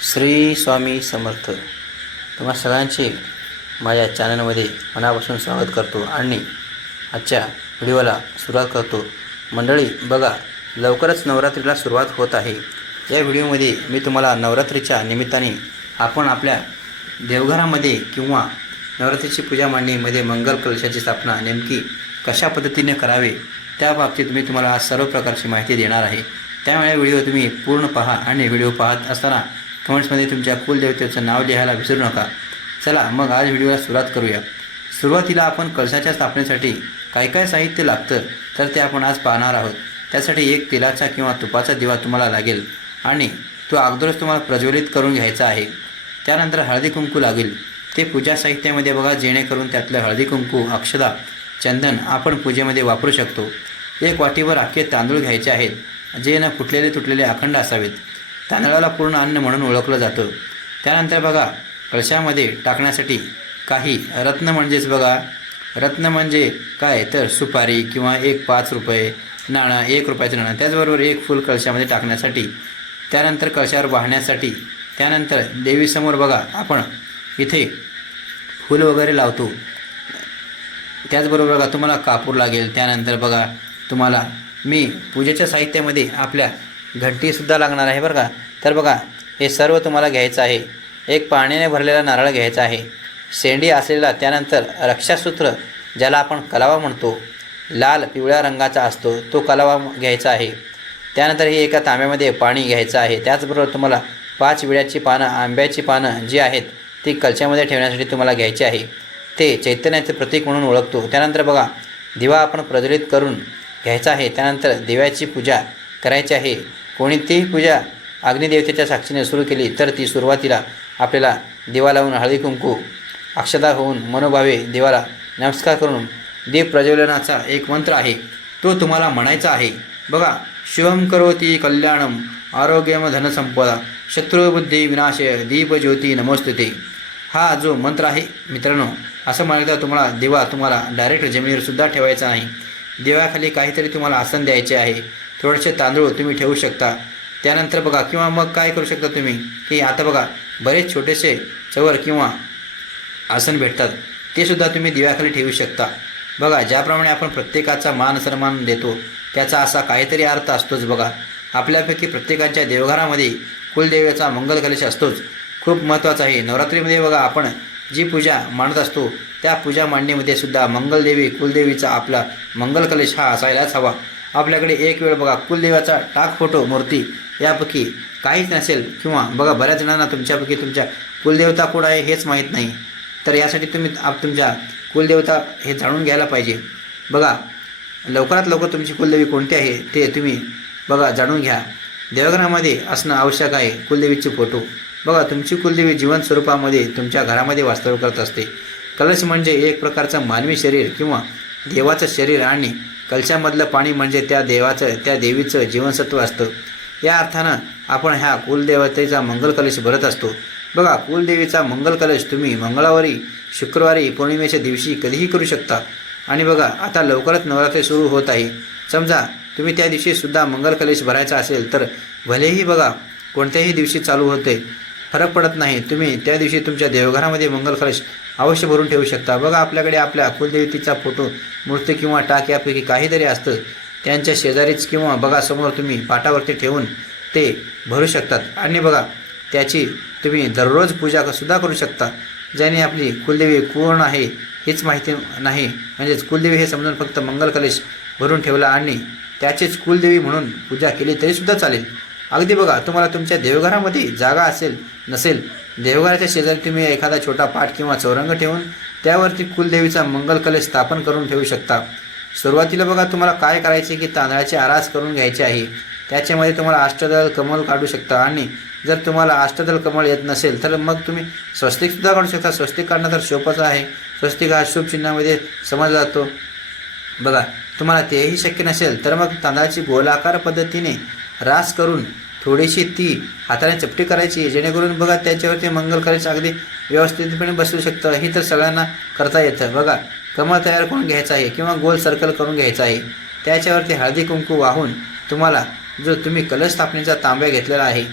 श्री स्वामी समर्थ. तुम्हा सगळ्यांचे माझ्या चॅनलमध्ये मनापासून स्वागत करतो आणि आजच्या व्हिडिओला सुरुवात करतो. मंडळी बघा, लवकरच नवरात्रीला सुरुवात होत आहे. या व्हिडिओमध्ये मी तुम्हाला नवरात्रीच्या निमित्ताने आपण आपल्या देवघरामध्ये किंवा नवरात्रीची पूजा मांडणीमध्ये मंगल कलशाची स्थापना नेमकी कशा पद्धतीने करावे त्या बाबतीत मी तुम्हाला आज सर्व प्रकारची माहिती देणार आहे. त्यामुळे व्हिडिओ तुम्ही पूर्ण पहा आणि व्हिडिओ पाहत असताना कमेंट्समध्ये तुमच्या कुलदेवतेचं नाव लिहायला विसरू नका. चला मग आज व्हिडिओला सुरुवात करूया. सुरुवातीला आपण कलशाच्या स्थापनेसाठी काय साहित्य लागतं तर ते आपण आज पाहणार आहोत. त्यासाठी एक तेलाचा किंवा तुपाचा दिवा तुम्हाला लागेल आणि तो अगोदरच तुम्हाला प्रज्वलित करून घ्यायचा आहे. त्यानंतर हळदी कुंकू लागेल. ते पूजा साहित्यामध्ये बघा, जेणेकरून त्यातलं हळदी कुंकू, अक्षता, चंदन आपण पूजेमध्ये वापरू शकतो. एक वाटीवर अख्खे तांदूळ घ्यायचे आहेत, जे न फुटलेले तुटलेले अखंड असावेत. तांदळाला पूर्ण अन्न म्हणून ओळखलं जातं. त्यानंतर बघा, कलशामध्ये टाकण्यासाठी काही रत्न म्हणजेच बघा, रत्न म्हणजे काय तर सुपारी किंवा एक 5 रुपये नाणं, 1 रुपयाचं नाणं, त्याचबरोबर एक फूल कलशामध्ये टाकण्यासाठी, त्यानंतर कलशावर वाहण्यासाठी. त्यानंतर देवीसमोर बघा आपण इथे फूल वगैरे लावतो. त्याचबरोबर बघा तुम्हाला कापूर लागेल. त्यानंतर बघा तुम्हाला मी पूजेच्या साहित्यामध्ये आपल्या घंटीसुद्धा लागणार आहे बरं का. तर बघा हे सर्व तुम्हाला घ्यायचं आहे. एक पाण्याने भरलेला नारळ घ्यायचा आहे, शेंडी असलेला. त्यानंतर रक्षासूत्र, ज्याला आपण कलावा म्हणतो, लाल पिवळ्या रंगाचा असतो, तो कलावा घ्यायचा आहे. त्यानंतर हे एका तांब्यामध्ये पाणी घ्यायचं आहे. त्याचबरोबर तुम्हाला 5 विड्याची पानं, आंब्याची पानं जी आहेत ती कलशामध्ये ठेवण्यासाठी तुम्हाला घ्यायची आहे. ते चैतन्याचे प्रतीक म्हणून ओळखतो. त्यानंतर बघा दिवा आपण प्रज्वलित करून घ्यायचा आहे. त्यानंतर दिव्याची पूजा करायची आहे. कोणतीही पूजा अग्निदेवतेच्या साक्षीने सुरू केली तर ती सुरुवातीला आपल्याला दिवा लावून हळदी कुंकू अक्षता होऊन मनोभावे देवाला नमस्कार करून दीप प्रज्वलनाचा एक मंत्र आहे, तो तुम्हाला म्हणायचा आहे. बघा, शिवम करोती कल्याणम आरोग्यम धनसंपदा शत्रुबुद्धी विनाशय दीपज्योती नमोस्तुते. हा जो मंत्र आहे मित्रांनो, असं म्हणायचं तुम्हाला दिवा तुम्हाला डायरेक्ट जमिनीवर सुद्धा ठेवायचा नाही. दिव्याखाली काहीतरी तुम्हाला आसन द्यायचे आहे. थोडेसे तांदूळ तुम्ही ठेवू शकता. त्यानंतर बघा, किंवा मग काय करू शकता तुम्ही की आता बघा बरेच छोटेसे चवर किंवा आसन भेटतात, ते सुद्धा तुम्ही दिव्याखाली ठेवू शकता. बघा, ज्याप्रमाणे आपण प्रत्येकाचा मान सन्मान देतो त्याचा असा काहीतरी अर्थ असतोच. बघा, आपल्यापैकी प्रत्येकाच्या देवघरामध्ये कुलदेवीचा मंगल कलश असतोच. खूप महत्त्वाचं आहे. नवरात्रीमध्ये बघा आपण जी पूजा मांडत असतो त्या पूजा मांडणीमध्ये सुद्धा मंगलदेवी कुलदेवीचा आपला मंगल कलश हा असायलाच हवा. आपल्याकडे एक वेळ बघा कुलदेवाचा टाक फोटो मूर्ती यापैकी काहीच नसेल, किंवा बघा बऱ्याच जणांना तुमच्यापैकी तुमच्या कुलदेवता कोण आहे हेच माहीत नाही. तर यासाठी तुम्ही तुमच्या कुलदेवता हे जाणून घ्यायला पाहिजे. बघा, लवकरात लवकर तुमची कुलदेवी कोणती आहे ते तुम्ही बघा जाणून घ्या. देवघरामध्ये असणं आवश्यक आहे कुलदेवीचे फोटो. बघा, तुमची कुलदेवी जीवन स्वरूपामध्ये तुमच्या घरामध्ये वास्तव्य करत असते. कलश म्हणजे एक प्रकारचं मानवी शरीर किंवा देवाचं शरीर आणि कलशामधलं पाणी म्हणजे त्या देवीचं जीवनसत्व असतं. या अर्थानं आपण ह्या कुलदेवतेचा मंगल कलश भरत असतो. बघा, कुलदेवीचा मंगल कलश तुम्ही मंगळवारी, शुक्रवारी, पौर्णिमेच्या दिवशी कधीही करू शकता. आणि बघा आता लवकरच नवरात्री सुरू होत आहे. समजा तुम्ही त्या दिवशीसुद्धा मंगल कलश भरायचा असेल तर भलेही बघा कोणत्याही दिवशी चालू होते, फरक पडत नाही. तुम्ही त्या दिवशी तुमच्या देवघरामध्ये मंगल कलश अवश्य भरून ठेवू शकता. बघा, आपल्याकडे आपल्या कुलदेवतेचा फोटो, मूर्ती किंवा टाक यापैकी काहीतरी असतं, त्यांच्या शेजारीच किंवा बघा समोर तुम्ही पाटावरती ठेवून ते भरू शकतात. आणि बघा त्याची तुम्ही दररोज पूजासुद्धा करू शकता, ज्याने आपली कुलदेवी कोण आहे हीच माहिती नाही. म्हणजेच कुलदेवी हे समजून फक्त मंगल कलश भरून ठेवला आणि त्याचीच कुलदेवी म्हणून पूजा केली तरीसुद्धा चालेल. अगदी बघा, तुम्हाला तुमच्या देवघरामध्ये जागा असेल नसेल, देवघराच्या शेजारी तुम्ही एखादा छोटा पाट किंवा चौरंग ठेवून त्यावरती कुलदेवीचा मंगल कलश स्थापन करून ठेवू शकता. सुरुवातीला बघा तुम्हाला काय करायचे की तांदळाची आरास करून घ्यायची आहे. त्याच्यामध्ये तुम्हाला अष्टदल कमल काढू शकता. आणि जर तुम्हाला अष्टदल कमळ येत नसेल तर मग तुम्ही स्वस्तिकसुद्धा काढू शकता. स्वस्तिक काढणं तर शोभाचं आहे. स्वस्तिक हा शुभ चिन्हामध्ये समजला जातो. बघा, तुम्हाला तेही शक्य नसेल तर मग तांदळाची गोलाकार पद्धतीने रास करून थोडीशी ती हाताने चपटी करायची, जेणेकरून बघा त्याच्यावरती मंगल कलश अगदी व्यवस्थितपणे बसू शकतं. ही तर सगळ्यांना करता येतं. बघा, कमळ तयार करून घ्यायचं आहे किंवा गोल सर्कल करून घ्यायचं आहे. त्याच्यावरती हळदी कुंकू वाहून तुम्हाला जो तुम्ही कलश स्थापनेचा तांब्या घेतलेला आहे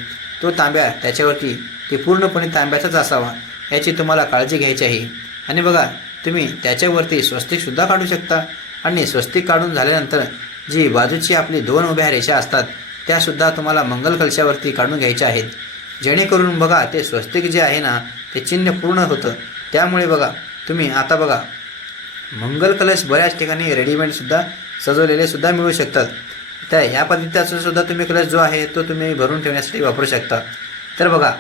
तो तांब्या त्याच्यावरती ते पूर्णपणे तांब्याचाच असावा याची तुम्हाला काळजी घ्यायची आहे. आणि बघा तुम्ही त्याच्यावरती स्वस्तिकसुद्धा काढू शकता. आणि स्वस्तिक काढून झाल्यानंतर जी बाजूची आपली 2 उभ्या रेषा असतात त्यासुद्धा तुम्हाला मंगल कलशावरती काढून घ्यायच्या आहेत, जेणेकरून बघा ते स्वस्तिक जे आहे ना ते चिन्ह पूर्ण होतं. त्यामुळे बघा तुम्ही आता बघा मंगल कलश बऱ्याच ठिकाणी रेडीमेडसुद्धा सजवलेले सुद्धा मिळू शकतात. त्या ह्या पद्धतीचा सुद्धा तुम्ही कलश जो आहे तो तुम्ही भरून ठेवण्यासाठी वापरू शकता. तर बघा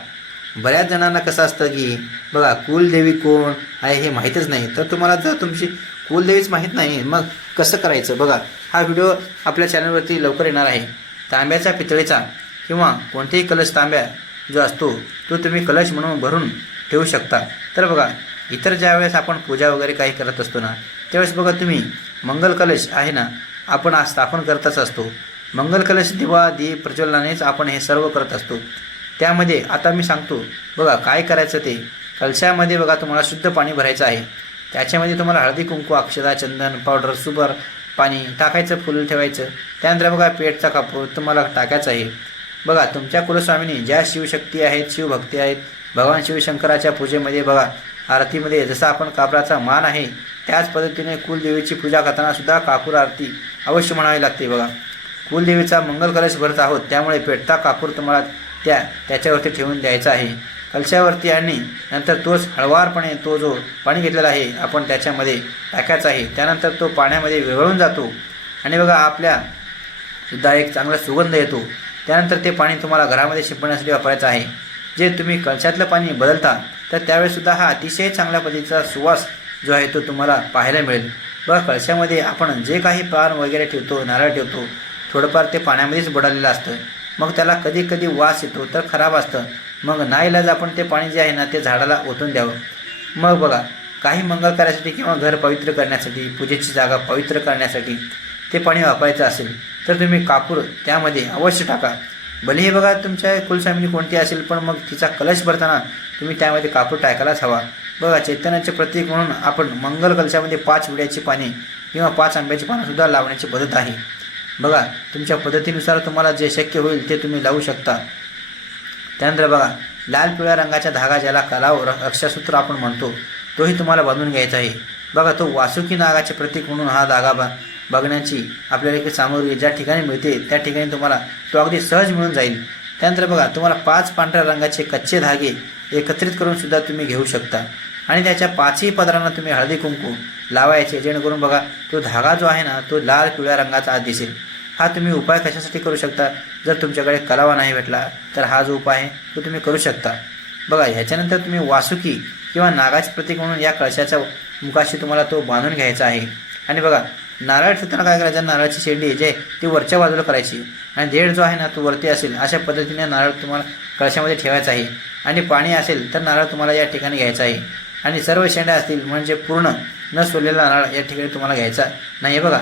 बऱ्याच जणांना कसं असतं की बघा कुलदेवी कोण आहे हे माहीतच नाही. तर तुम्हाला जर तुमची कुलदेवीच माहीत नाही मग कसं करायचं, बघा हा व्हिडिओ आपल्या चॅनलवरती लवकर येणार आहे. तांब्याचा पितळेचा किंवा कोणतेही कलश तांब्या जो असतो तो तुम्ही कलश म्हणून भरून ठेवू शकता. तर बघा इतर ज्या वेळेस आपण पूजा वगैरे काही करत असतो ना त्यावेळेस बघा तुम्ही मंगल कलश आहे ना आपण आज स्थापन करतच असतो. मंगल कलश दिवा दीप प्रज्वलनानेच आपण हे सर्व करत असतो. त्यामध्ये आता मी सांगतो बघा काय करायचं ते. कलशामध्ये बघा तुम्हाला शुद्ध पाणी भरायचं आहे. त्याच्यामध्ये तुम्हाला हळदी कुंकू अक्षता चंदन पावडर सुपर पाणी टाकायचं, फुल ठेवायचं. त्यानंतर बघा पेटचा कापूर तुम्हाला टाकायचा आहे. बघा तुमच्या कुलस्वामीने ज्या शिवशक्ती आहेत शिवभक्ती आहेत भगवान शिवशंकराच्या पूजेमध्ये बघा आरतीमध्ये जसा आपण कापराचा मान आहे त्याच पद्धतीने कुलदेवीची पूजा करताना सुद्धा कापूर आरती अवश्य म्हणावी लागते. बघा कुलदेवीचा मंगल कलश भरत आहोत त्यामुळे पेटता कापूर तुम्हाला त्याच्यावरती ठेवून द्यायचा आहे कलशावरती. आणि नंतर तोच हळवारपणे तो जो पाणी घेतलेला आहे आपण त्याच्यामध्ये टाकायचा आहे. त्यानंतर तो पाण्यामध्ये विरघळून जातो आणि बघा आपल्या सुद्धा एक चांगला सुगंध येतो. त्यानंतर ते पाणी तुम्हाला घरामध्ये शिंपडण्यासाठी वापरायचं आहे. जे तुम्ही कलशातलं पाणी बदलता तर त्यावेळेसुद्धा हा अतिशय चांगल्या पद्धतीचा सुवास जो आहे तो तुम्हाला पाहायला मिळेल. बघा कलशामध्ये आपण जे काही पान वगैरे ठेवतो नारळ ठेवतो थोडंफार ते पाण्यामध्येच बुडालेलं असतं. मग त्याला कधी कधी वास येतो तर खराब असतं. मग नाईलाज आपण ते पाणी जे आहे ना ते झाडाला ओतून द्यावं. मग बघा काही मंगल कार्यासाठी किंवा घर पवित्र करण्यासाठी पूजेची जागा पवित्र करण्यासाठी ते पाणी वापरायचं असेल तर तुम्ही कापूर त्यामध्ये अवश्य टाका. भलेही बघा तुमच्या कुलस्वामिनी कोणती असेल पण मग तिचा कलश भरताना तुम्ही त्यामध्ये कापूर टाकायलाच हवा. बघा चैतन्याचे प्रतीक म्हणून आपण मंगल कलशामध्ये 5 विड्याची पाने किंवा 5 आंब्याची पानंसुद्धा लावण्याची पद्धत आहे. बघा तुमच्या पद्धतीनुसार तुम्हाला जे शक्य होईल ते तुम्ही लावू शकता. त्यानंतर बघा लाल पिवळ्या रंगाचा धागा ज्याला कलाव रक्षासूत्र आपण म्हणतो तोही तुम्हाला बांधून घ्यायचा आहे. बघा तो वासुकी नागाचे प्रतीक म्हणून हा धागा बघण्याची आपल्याला एक सामग्री ज्या ठिकाणी मिळते त्या ठिकाणी तुम्हाला तो अगदी सहज मिळून जाईल. त्यानंतर बघा तुम्हाला 5 पांढऱ्या रंगाचे कच्चे धागे एकत्रित करून सुद्धा तुम्ही घेऊ शकता आणि त्याच्या 5ही पदरांना तुम्ही हळदी कुंकू लावायचे, जेणेकरून बघा तो धागा जो आहे ना तो लाल पिवळ्या रंगाचा आज दिसेल. हा तुम्ही उपाय कशासाठी करू शकता, जर तुमच्याकडे कलावा नाही भेटला तर हा जो उपाय आहे तो तुम्ही करू शकता. बघा ह्याच्यानंतर तुम्ही वासुकी किंवा नागाचे प्रतीक म्हणून या कळशाच्या मुखाशी तुम्हाला तो बांधून घ्यायचा आहे. आणि बघा नारळ ठेवताना काय करायचं, नारळाची शेंडी जे ती वरच्या बाजूला करायची आणि देठ जो आहे ना तो वरती असेल अशा पद्धतीने नारळ तुम्हाला कळशामध्ये ठेवायचा आहे. आणि पाणी असेल तर नारळ तुम्हाला या ठिकाणी घ्यायचा आहे. आणि सर्व शेंड्या असतील म्हणजे पूर्ण न सोललेला नारळ या ठिकाणी तुम्हाला घ्यायचा नाही. बघा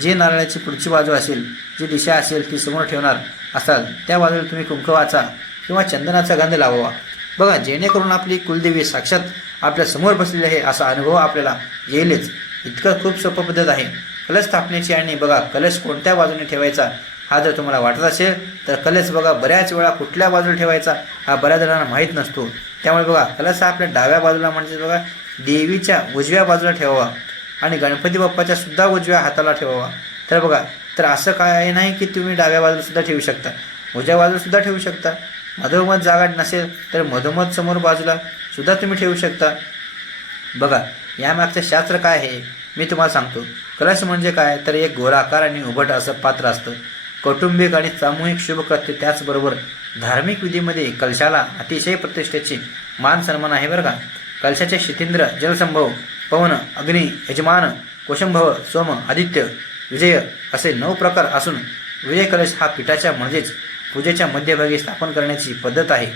जे नारळाची पुढची बाजू असेल जी दिशा असेल ती समोर ठेवणार असाल त्या बाजूला तुम्ही कुंकवाचा किंवा चंदनाचा गंध लावावा. बघा जेणेकरून आपली कुलदेवी साक्षात आपल्या समोर बसलेली आहे असा अनुभव आपल्याला येईलच. इतकं खूप सोपं पद्धत आहे कलश स्थापनेची. आणि बघा कलश कोणत्या बाजूने ठेवायचा हा जर तुम्हाला वाटत असेल तर कलश बघा बऱ्याच वेळा कुठल्या बाजूला ठेवायचा हा बऱ्याच जणांना माहीत नसतो. त्यामुळे बघा कलश हा आपल्या डाव्या बाजूला म्हणजे बघा देवीच्या उजव्या बाजूला ठेवावा आणि गणपती बाप्पाच्या सुद्धा उजव्या हाताला ठेवावा. तर बघा तर असं काय नाही की तुम्ही डाव्या बाजूला सुद्धा ठेवू शकता, उजव्या बाजूला सुद्धा ठेवू शकता. मधोमध जागा नसेल तर मधोमध समोर बाजूला सुद्धा तुम्ही ठेवू शकता. बघा यामागचं शास्त्र काय आहे मी तुम्हाला सांगतो. कलश म्हणजे काय तर एक गोलाकार आणि उभट असं पात्र असतं. कौटुंबिक आणि सामूहिक शुभकृत्य त्याचबरोबर धार्मिक विधीमध्ये कलशाला अतिशय प्रतिष्ठेची मान सन्मान आहे बरं का. कलशाचे शितेंद्र जलसंभव पवन अग्नी यजमान कोशंभव सोम आदित्य विजय असे 9 प्रकार असून विजय कलश हा पीठाच्या म्हणजेच पूजेच्या मध्यभागी स्थापन करण्याची पद्धत आहे.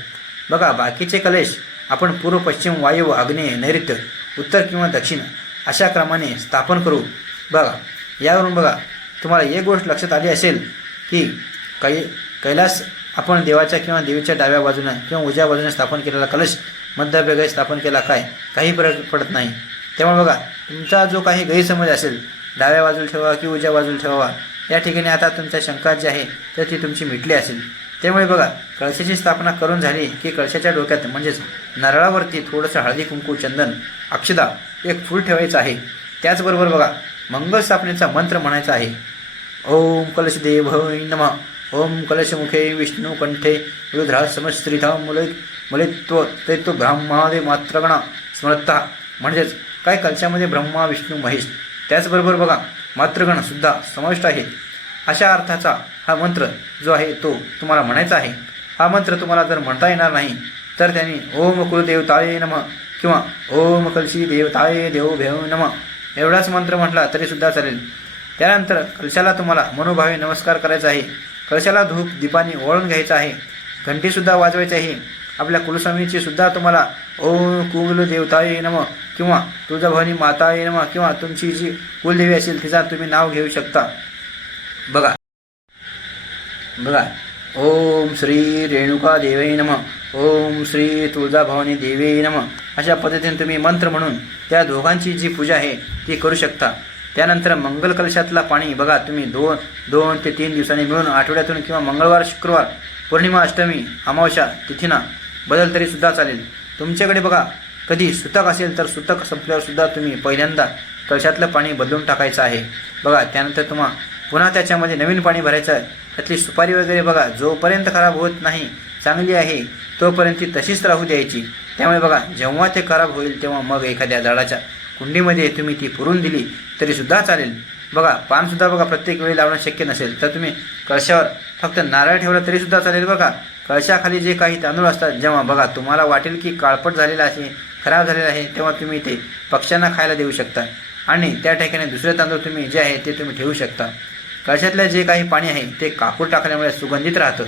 बघा बाकीचे कलश आपण पूर्व पश्चिम वायू आग्नेय नैऋत्य उत्तर किंवा दक्षिण अशा क्रमाने स्थापन करू. बघा यावरून बघा तुम्हाला एक गोष्ट लक्षात आली असेल की कैलास आपण देवाच्या किंवा देवीच्या डाव्या बाजूने किंवा उजव्या बाजूने स्थापन केलेला कलश मध्यभागी स्थापन केला काही फरक पडत नाही. त्यामुळे बघा तुमचा जो काही गैरसमज असेल डाव्या बाजूला ठेवा की उजव्या बाजूला ठेवावा या ठिकाणी आता तुमच्या शंका जी आहे तर ती तुमची मिटली असेल. त्यामुळे बघा कळशाची स्थापना करून झाली की कळशाच्या डोक्यात म्हणजेच नारळावरती थोडंसं हळदी कुंकू चंदन अक्षदा एक फूल ठेवायचं आहे. त्याचबरोबर बघा मंगल स्थापनेचा मंत्र म्हणायचा आहे. ओम कलशदेवाय नमः. ओम कलशमुखे विष्णुकंठे रुद्रा समस्त्रिता मुलित्व तैत्व ब्रह्मादे मात्रगण स्मरता. म्हणजेच काय कलशामध्ये ब्रह्मा विष्णू महेश त्याचबरोबर बघा मात्रगण सुद्धा समाविष्ट आहेत. अशा अर्थाचा हा मंत्र जो आहे तो तुम्हाला म्हणायचा आहे. हा मंत्र तुम्हाला जर म्हणता येणार नाही तर त्यांनी ओम कुलदेवताय नमः किंवा ओम कलशी देवताय देवभ्यो नमः एवढाच मंत्र म्हटला तरीसुद्धा चालेल. त्यानंतर कलशाला तुम्हाला मनोभावे नमस्कार करायचा आहे. कलशाला धूप दीपाने ओवाळून घ्यायचा आहे. घंटीसुद्धा वाजवायची आहे. आपल्या कुलस्वामीची सुद्धा तुम्हाला ओम कुलदेवताय नमः किंवा तुळजाभवानी माताय नमः किंवा तुमची जी कुलदेवी असेल तिचा तुम्ही नाव घेऊ शकता. बघा ओम श्री रेणुका देवै नमः. ओम श्री तुळजाभवानी देवी नमः अशा पद्धतीने तुम्ही मंत्र म्हणून त्या दोघांची जी पूजा आहे ती करू शकता. त्यानंतर मंगल कलशातला पाणी बघा तुम्ही 2 ते 3 दिवसांनी मिळून आठवड्यातून किंवा मंगळवार शुक्रवार पौर्णिमा अष्टमी अमावस्या तिथीना बदल तरीसुद्धा चालेल. तुमच्याकडे बघा कधी सुतक असेल तर सुतक संपल्यावर सुद्धा तुम्ही पहिल्यांदा कलशातलं पाणी बदलून टाकायचं आहे. बघा त्यानंतर तुम्हाला पुन्हा त्याच्यामध्ये नवीन पाणी भरायचं आहे. त्यातली सुपारी वगैरे बघा जोपर्यंत खराब होत नाही चांगली आहे तोपर्यंत ती तशीच राहू द्यायची. त्यामुळे बघा जेव्हा ते खराब होईल तेव्हा मग एखाद्या झाडाच्या कुंडीमध्ये तुम्ही ती पुरून दिली तरीसुद्धा चालेल. बघा पानसुद्धा बघा प्रत्येक वेळी लावणं शक्य नसेल तर तुम्ही कळशावर फक्त नारळ ठेवला तरीसुद्धा चालेल. बघा कळशाखाली जे काही तांदूळ असतात जेव्हा बघा तुम्हाला वाटेल की काळपट झालेला आहे खराब झालेला आहे तेव्हा तुम्ही ते पक्ष्यांना खायला देऊ शकता आणि त्या ठिकाणी दुसरे तांदूळ तुम्ही जे आहे ते तुम्ही ठेवू शकता. कळशातलं जे काही पाणी आहे ते कापूर टाकल्यामुळे सुगंधित राहतं.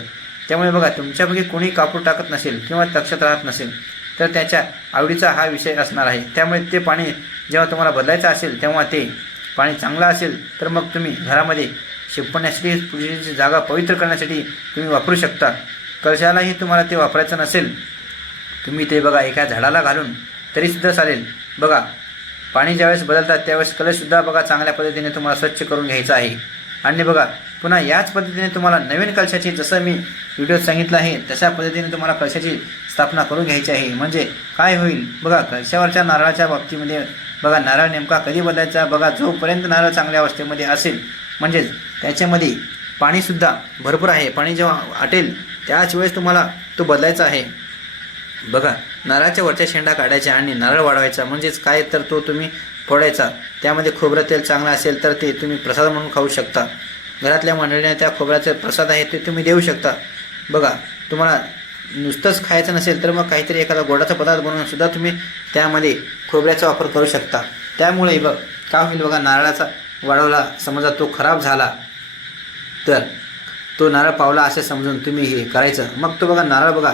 त्यामुळे बघा तुमच्यापैकी कोणी कापूर टाकत नसेल किंवा लक्षात राहत नसेल तर त्याच्या आवडीचा हा विषय असणार आहे. त्यामुळे ते पाणी जेव्हा तुम्हाला बदलायचं असेल तेव्हा ते पाणी चांगलं असेल तर मग तुम्ही घरामध्ये शिंपण्यासाठी पूजेची जागा पवित्र करण्यासाठी तुम्ही वापरू शकता. कळशालाही तुम्हाला ते वापरायचं नसेल तुम्ही ते बघा एका झाडाला घालून तरीसुद्धा चालेल. बघा पाणी ज्यावेळेस बदलतात त्यावेळेस कलशसुद्धा बघा चांगल्या पद्धतीने तुम्हाला स्वच्छ करून घ्यायचं आहे. आणि बघा पुन्हा याच पद्धतीने तुम्हाला नवीन कलशाची जसं मी व्हिडिओत सांगितलं आहे तशा पद्धतीने तुम्हाला कलशाची स्थापना करून घ्यायची आहे. म्हणजे काय होईल बघा कलशावरच्या नारळाच्या बाबतीमध्ये बघा नारळ नेमका कधी बदलायचा बघा जोपर्यंत नारळ चांगल्या अवस्थेमध्ये असेल म्हणजेच त्याच्यामध्ये पाणीसुद्धा भरपूर आहे. पाणी जेव्हा आटेल त्याच वेळेस तुम्हाला तो बदलायचा आहे. बघा नारळाच्या वरच्या शेंडा काढायच्या आणि नारळ वाढवायचा म्हणजेच काय तर तो तुम्ही फोडायचा. त्यामध्ये खोबरं तेल चांगलं असेल तर ते तुम्ही प्रसाद म्हणून खाऊ शकता. घरातल्या मंडळीने त्या खोबऱ्याचे प्रसाद आहे ते तुम्ही देऊ शकता. बघा तुम्हाला नुसतंच खायचं नसेल तर मग काहीतरी एखादा गोडाचा पदार्थ बनवून सुद्धा तुम्ही त्यामध्ये खोबऱ्याचा वापर करू शकता. त्यामुळे बघ काय होईल बघा नारळाचा वाढवला समजा तो खराब झाला तर तो नारळ पावला असे समजून तुम्ही हे करायचं. मग तो बघा नारळ बघा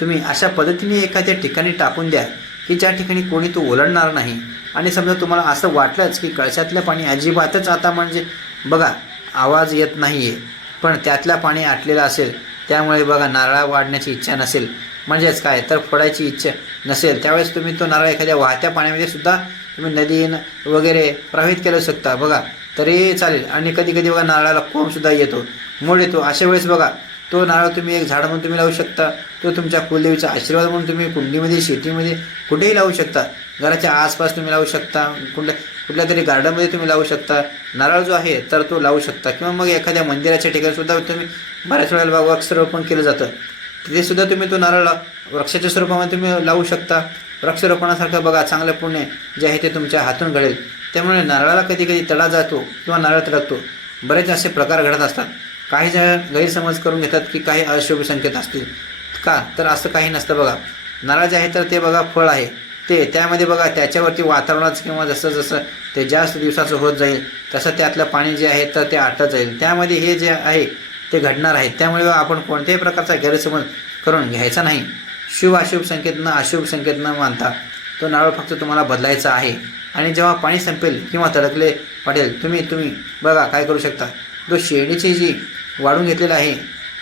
तुम्ही अशा पद्धतीने एखाद्या ठिकाणी टाकून द्या की ज्या ठिकाणी कोणी तो ओलांडणार नाही. आणि समजा तुम्हाला असं वाटलंच की कळशातलं पाणी अजिबातच आता म्हणजे बघा आवाज येत नाही आहे पण त्यातलं पाणी आटलेलं असेल त्यामुळे बघा नारळ वाढण्याची इच्छा नसेल म्हणजेच काय तर फोडायची इच्छा नसेल त्यावेळेस तुम्ही तो नारळ एखाद्या वाहत्या पाण्यामध्ये सुद्धा तुम्ही नदी वगैरे प्रवाहित केलं शकता बघा तरी चालेल. आणि कधी कधी बघा नारळाला कोंबसुद्धा येतो मूळ येतो. अशा वेळेस बघा तो नारळ तुम्ही एक झाड म्हणून तुम्ही लावू शकता. तो तुमच्या कुलदेवीचा आशीर्वाद म्हणून तुम्ही कुंडीमध्ये शेतीमध्ये कुठेही लावू शकता. घराच्या आसपास तुम्ही लावू शकता. कुठल्या तरी गार्डनमध्ये तुम्ही लावू शकता. नारळ जो आहे तर तो लावू शकता किंवा मग एखाद्या मंदिराच्या ठिकाणी सुद्धा तुम्ही बऱ्याच वेळेला वृक्षारोपण केलं जातं तिथेसुद्धा तुम्ही तो नारळ वृक्षाच्या स्वरूपामध्ये तुम्ही लावू शकता. वृक्षारोपणासारखं बघा चांगलं पुण्य जे आहे ते तुमच्या हातून घडेल. त्यामुळे नारळाला कधी कधी तडा जातो किंवा नारळ तडकतो. बरेच असे प्रकार घडत असतात. काही जण गैरसमज करून घेतात की काही अशुभ संकेत असतील का तर असं काही नसतं. बघा नारळ जे आहे तर ते बघा फळ आहे ते त्यामध्ये बघा त्याच्यावरती वातावरणाचं किंवा जसं जसं ते जास्त दिवसाचं होत जाईल तसं त्यातलं पाणी जे आहे तर ते आटत जाईल. त्यामध्ये हे जे आहे ते घडणार आहे. त्यामुळे आपण कोणत्याही प्रकारचा गैरसमज करून घ्यायचा नाही. शुभ अशुभ संकेत न अशुभ संकेत न मानता तो नारळ फक्त तुम्हाला बदलायचा आहे. आणि जेव्हा पाणी संपेल किंवा तडकले पडेल तुम्ही बघा काय करू शकता. तो शेळीची जी वाढून घेतलेला आहे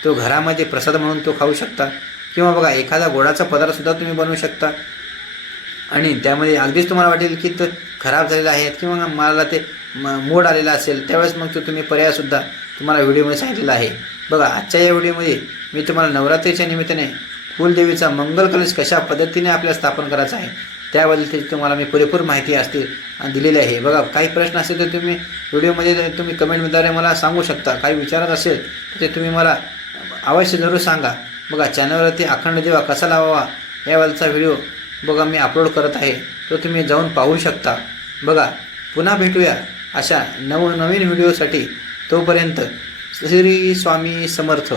तो घरामध्ये प्रसाद म्हणून तो खाऊ शकता किंवा बघा एखादा गोडाचा पदार्थसुद्धा तुम्ही बनवू शकता. आणि त्यामध्ये अगदीच तुम्हाला वाटेल की तो खराब झालेला आहे किंवा मला ते मोड आलेला असेल त्यावेळेस मग तो तुम्ही पर्यायसुद्धा तुम्हाला व्हिडिओमध्ये सांगितलेलं आहे. बघा, आजच्या या व्हिडिओमध्ये मी तुम्हाला नवरात्रीच्या निमित्ताने कुलदेवीचा मंगल कलश कशा पद्धतीने आपल्याला स्थापन करायचा आहे त्याबद्दल तुम्हाला मी पुरेपूर माहिती दिलेली आहे. बघा, काही प्रश्न असेल तर तुम्ही व्हिडिओमध्ये तुम्ही कमेंटद्वारे मला सांगू शकता. काही विचारत असेल तर ते तुम्ही मला अवश्य जरूर सांगा. बघा, चॅनलवरती अखंड दिवा कसा लावावा याबद्दलचा व्हिडिओ बघा मी अपलोड करत आहे, तो तुम्ही जाऊन पाहू शकता. बघा, पुन्हा भेटूया अशा नवनवीन व्हिडिओसाठी. तोपर्यंत श्री स्वामी समर्थ.